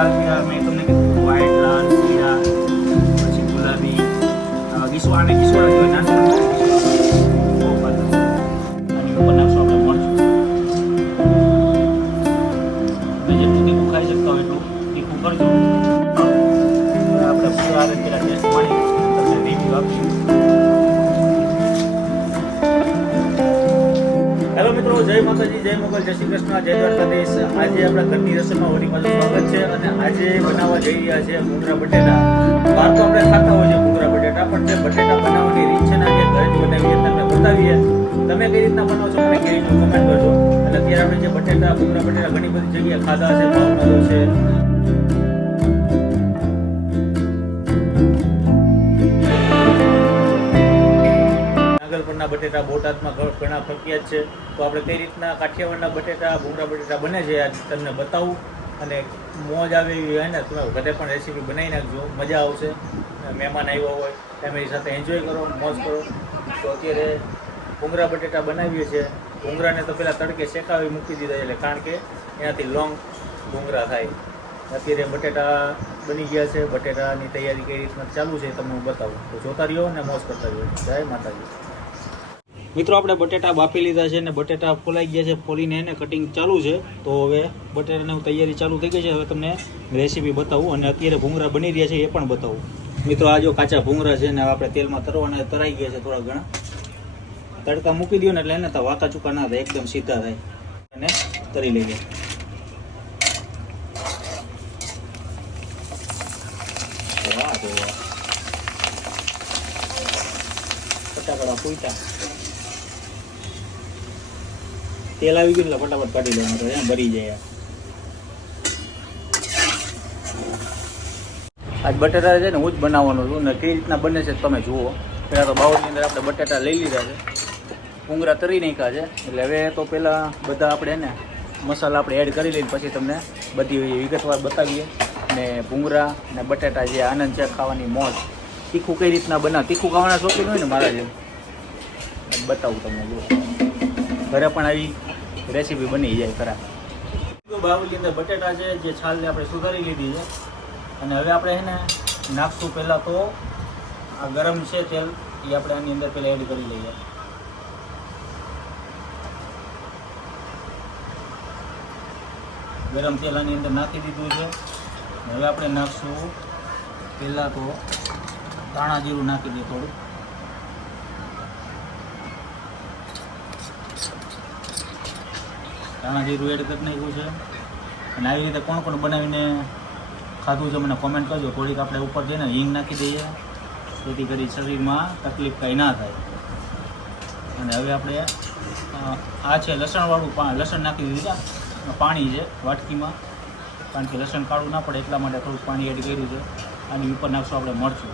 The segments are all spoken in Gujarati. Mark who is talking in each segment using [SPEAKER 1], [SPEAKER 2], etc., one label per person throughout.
[SPEAKER 1] લાલ મેં તમને કીધું વ્હાઈટ લાલ, પીળા, પછી ગુલાબી ગીસવા અને ગીસોડા કહેવાય નાના. આની ઉપર નાખશું આપણે મરચું જેટલું ખાઈ શકતા હોય એટલું તીખું કરજો. આપણે પૂરા રીતે ટેસ્ટ જય માતાજી, જય મોગલ, જય શ્રી કૃષ્ણ, જય દ્વારકાધીશ. આજે આપણા ઘરની રસોઈમાં પાછું સ્વાગત છે અને આજે બનાવવા જઈ રહ્યા છે ભૂંગળા બટેટા. બહાર તો આપણે ખાતા હોય છે ભૂંગળા બટેટા, પણ તે બટેટા બનાવવાની રીત છે ને કે ઘરે જ બનાવીએ, તમને બતાવીએ. તમે કઈ રીતના બનાવો છો મને કઈ રીતનું કમેન્ટ કરજો. અને અત્યારે આપણે જે બટેટા ભૂંગળા બટેટા ઘણી બધી જગ્યાએ ખાધા છે ભાવનગર છે. બટેટા બોટાદમાં ઘણા છે, તો આપણે કઈ રીતના કાઠિયાવાડના બટેટા ભૂંગળા બટેટા બને છે, આજ તમને બતાવું. અને મોજ આવે એવી હોય ને, તમે ઘરે પણ રેસીપી બનાવી નાખજો, મજા આવશે. મહેમાન આવ્યા હોય ફેમિલી સાથે એન્જોય કરો, મોજ કરો. તો અત્યારે ભૂંગળા બટેટા બનાવીએ છીએ. ભૂંગળાને તો પહેલાં તડકે શેકાવી મૂકી દીધા એટલે કારણ કે એનાથી લોંગ ભૂંગળા થાય. અત્યારે બટેટા બની ગયા છે, બટેટાની તૈયારી કઈ રીતના ચાલુ છે તમને હું બતાવું. તો જોતા રહ્યો ને મોજ કરતા રહ્યો. જય માતાજી. મિત્રો, આપણે બટેટા બાફી લીધા છે અને બટેટા ફોલાઈ ગયા છે, ફોલીને એને કટિંગ ચાલુ છે. તો હવે બટેટાની તૈયારી ચાલુ થઈ ગઈ છે. હવે તમને રેસીપી બતાવું અને અત્યારે ભૂંગરા બની રહ્યા છે એ પણ બતાવું. મિત્રો, આ જો કાચા ભૂંગરા છે ને, આપણે તેલમાં તરવાના તરાઈ ગયા છે થોડા ઘણા. તડકા મૂકી દો ને એટલે એને વાતા ચૂકા ના થાય, એકદમ સીધા થાય. અને તરી લઈએ. ફટાકડા ફૂટા તેલ આવી ગયું એટલે ફટાફટ કાઢી લેવાનું એમ ભરી જાય આજ બટેટા છે ને હું જ બનાવવાનો છું ને કઈ રીતના બને છે તમે જુઓ. પહેલાં તો બાઉલની અંદર આપણે બટેટા લઈ લીધા છે. ભૂંગળા તરી નાખ્યા છે. એટલે હવે તો પહેલાં બધા આપણે ને મસાલા આપણે એડ કરી લઈને પછી તમને બધી વિગતવાર બતાવીએ. ને ભૂંગરા ને બટેટા જે આનંદ છે ખાવાની મોજ. તીખું કઈ રીતના બનાવ? તીખું ખાવાના શોખીન હોય ને મારા જેમ બતાવું તમને જો ઘરે પણ આવી રેસીપી બની જાય ખરા. બાવલી અંદર બટેટા છે, જે છાલને આપણે સુધારી લીધી છે, અને હવે આપણે એને નાખશું પહેલાં તો આ ગરમ છે તેલ, એ આપણે આની અંદર પહેલાં એડ કરી લઈએ. ગરમ તેલ આની અંદર નાખી દીધું છે હવે આપણે નાખશું પહેલાં તો ધાણા જીરું નાખી દઈએ થોડું. ધાણા જીરું એડ કરી નાખ્યું છે. અને આવી રીતે કોણ કોણ બનાવીને ખાધું છે મને કોમેન્ટ કરજો. થોડીક આપણે ઉપર જઈને હિંગ નાખી દઈએ. જેથી કરી શરીરમાં તકલીફ કાંઈ ના થાય. અને હવે આપણે આ છે લસણવાળું પા, લસણ નાખી દીધું પાણી છે વાટકીમાં. કારણ કે લસણ કાળું ના પડે એટલા માટે થોડુંક પાણી એડ કર્યું છે. આની ઉપર નાખશું આપણે મરચું.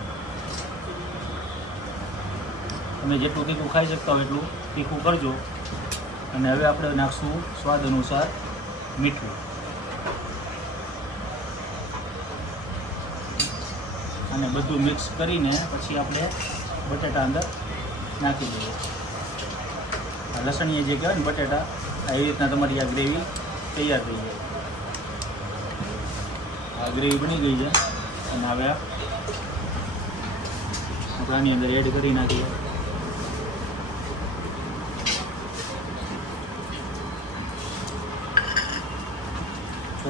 [SPEAKER 1] તમે જેટલું તીખું ખાઈ શકતા હોય એટલું તીખું કરજો. અને હવે આપણે નાખશું સ્વાદ અનુસાર મીઠું. અને બધું મિક્સ કરીને પછી આપણે બટેટા અંદર નાખી દઈએ. આ લસણીયા જે કહેવાય ને બટેટા એવી રીતના તમારી આ ગ્રેવી તૈયાર થઈ જાય. આ ગ્રેવી બની ગઈ છે. અને હવે આપણે આની અંદર એડ કરી નાખીએ.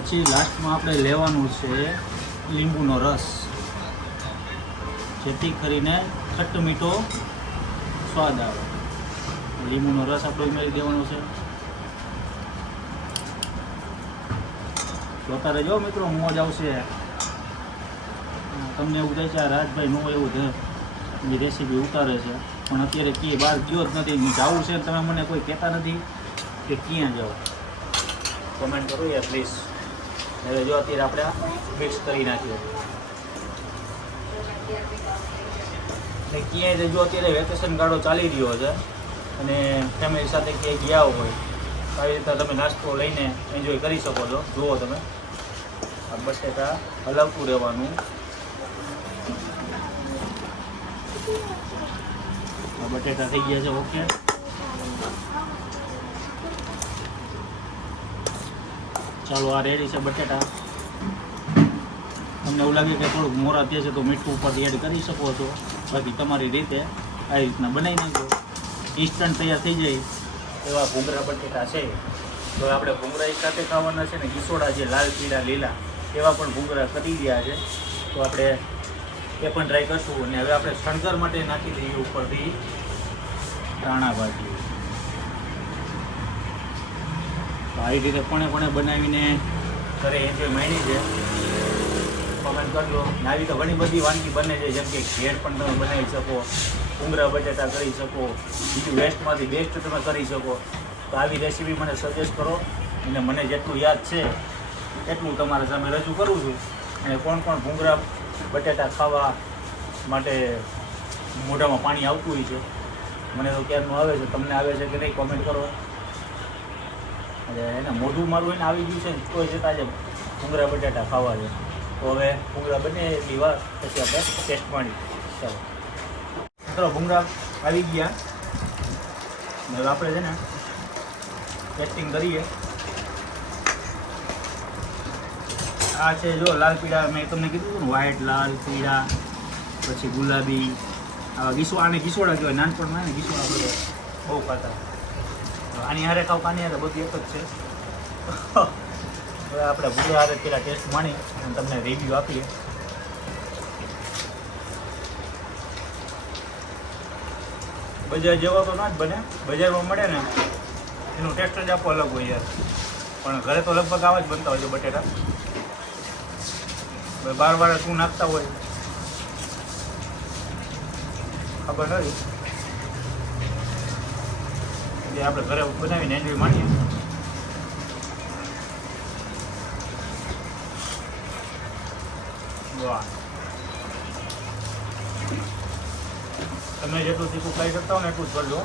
[SPEAKER 1] પછી લાસ્ટમાં આપણે લેવાનું છે લીંબુનો રસ. જેથી કરીને ખટ્ટ મીઠો સ્વાદ આવે. લીંબુનો રસ આપણે ઉમેરી દેવાનો છે. જોતા રહેજો મિત્રો મોજ આવશે. તમને એવું થાય છે, આ રાજભાઈ નો એવું છે એની રેસીપી ઉતારે છે. પણ અત્યારે ક્યાંય બહાર ગયો જ નથી. જવું છે તમે મને કોઈ કહેતા નથી કે ક્યાં જાઓ. કમેન્ટ કરો યાર પ્લીઝ હવે જો અત્યારે આપણે મિક્સ કરી નાખીએ ને ક્યાંય જો અત્યારે વેકેશન ગાળો ચાલી રહ્યો છે, અને ફેમિલી સાથે ક્યાંય ગયા હોય આવી રીતે તમે નાસ્તો લઈને એન્જોય કરી શકો છો. જુઓ તમે. આ બટેટા હલાવતું રહેવાનું. બટેકા થઈ ગયા છે, ઓકે. ચાલો, આ રેડી છે બટેટા. તમને એવું લાગે કે થોડુંક મોરા તે છે, તો મીઠું ઉપરથી એડ કરી શકો છો. બાકી તમારી રીતે આ રીતના બનાવી નાખજો. ઇન્સ્ટન્ટ તૈયાર થઈ જાય. એવા ભૂંગરા બટેટા છે. તો આપણે ભૂંગરા એક સાથે ખાવાના છે ને ઈસોડા જે લાલ, પીળા, લીલા, એવા પણ ભૂંગરા કરી ગયા છે. તો આપણે એ પણ ટ્રાય કરશું. અને હવે આપણે શણગર માટે નાખી દઈએ ઉપરથી. ધાણા ભાજી તો આવી રીતે કોણે કોણે બનાવીને ઘરે એન્જોય માણી છે કોમેન્ટ કરજો. આવી તો ઘણી બધી વાનગી બને છે, જેમ કે ઘેર પણ તમે બનાવી શકો ભૂંગળા બટેટા કરી શકો, બીજું વેસ્ટમાંથી બેસ્ટ તમે કરી શકો. તો આવી રેસીપી મને સજેસ્ટ કરો અને મને જેટલું યાદ છે, એટલું તમારા સામે રજૂ કરું છું. અને કોણ કોણ ભૂંગળા, બટેટા ખાવા માટે મોઢામાં પાણી આવતું હોય છે, મને તો ક્યારનું આવે છે, તમને આવે છે કે નહીં કોમેન્ટ કરો. અને એને મોઢું મારું એને આવી ગયું છે ને તોય જતા જે ભૂંગરા બટાટા ખાવા છે. તો હવે ભૂંગળા બને એટલી વાર, પછી આપણે ટેસ્ટ માણી ચાલો. ચલો, ભૂંગળા આવી ગયા. હવે આપણે છે ને ટેસ્ટિંગ કરીએ. આ છે જો, લાલ પીળા, મેં તમને કીધું હતું ને વ્હાઈટ લાલ, પીળા, પછી ગુલાબી. આવા ગીસો આને ગીસોડા કહેવાય, નાનપણમાં ને ગીસોડા બહુ ખાતા. આની હારે ખાવ, આની હારે, બધું એક જ છે. હવે આપણે ભૂલે હારે પેલા ટેસ્ટ માણી અને તમને રિવ્યૂ આપીએ. બજાર જેવો તો ના જ બને, બજારમાં મળે ને, એનું ટેસ્ટ જ આપો અલગ હોય યાર. પણ ઘરે તો લગભગ આવા જ બનતા હોય છે બટેટા. બાર બાર શું નાખતા હોય? ખબર નથી. એટલે આપણે ઘરે બનાવીને એન્જોય માણીએ. તમે જેટલું તીખું ખાઈ શકતા હો ને એટલું જ કરજો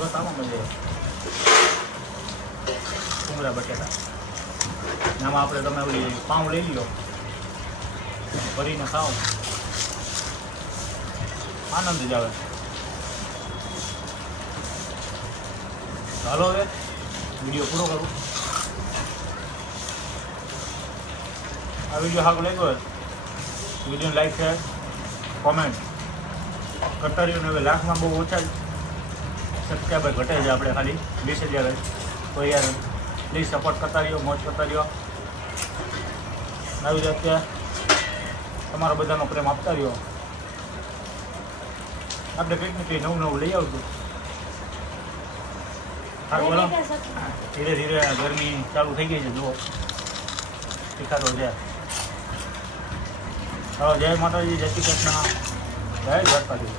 [SPEAKER 1] વખત આમાં મજા ભૂંગળા બટેટા. આમાં આપણે તમે પાઉં લઈ લો ભરીને ખાઓ. આનંદ જ આવે. ચાલો હવે વીડિયો પૂરો કરું. આ વીડિયો હાક લાગ્યો હોય વીડિયો લાઈક શેર કોમેન્ટ કરતા રહ્યો હવે લાખમાં બહુ ઓછા સબસ્ક્રાઈબર ઘટે છે આપણે ખાલી, વીસ હજાર કોઈ યાર પ્લીઝ સપોર્ટ કરતા રહ્યો મોજ કરતા રહ્યો આવી રીતે તમારા બધાનો પ્રેમ આપતા રહ્યો આપણે કંઈક ને કંઈક નવું નવું લઈ આવશું સારું બોલો. ધીરે ધીરે ગરમી ચાલુ થઈ ગઈ છે જુઓ. શીખાતો છે ચાલો જય માતાજી જય શ્રી કૃષ્ણ. જય દ્વારકાજી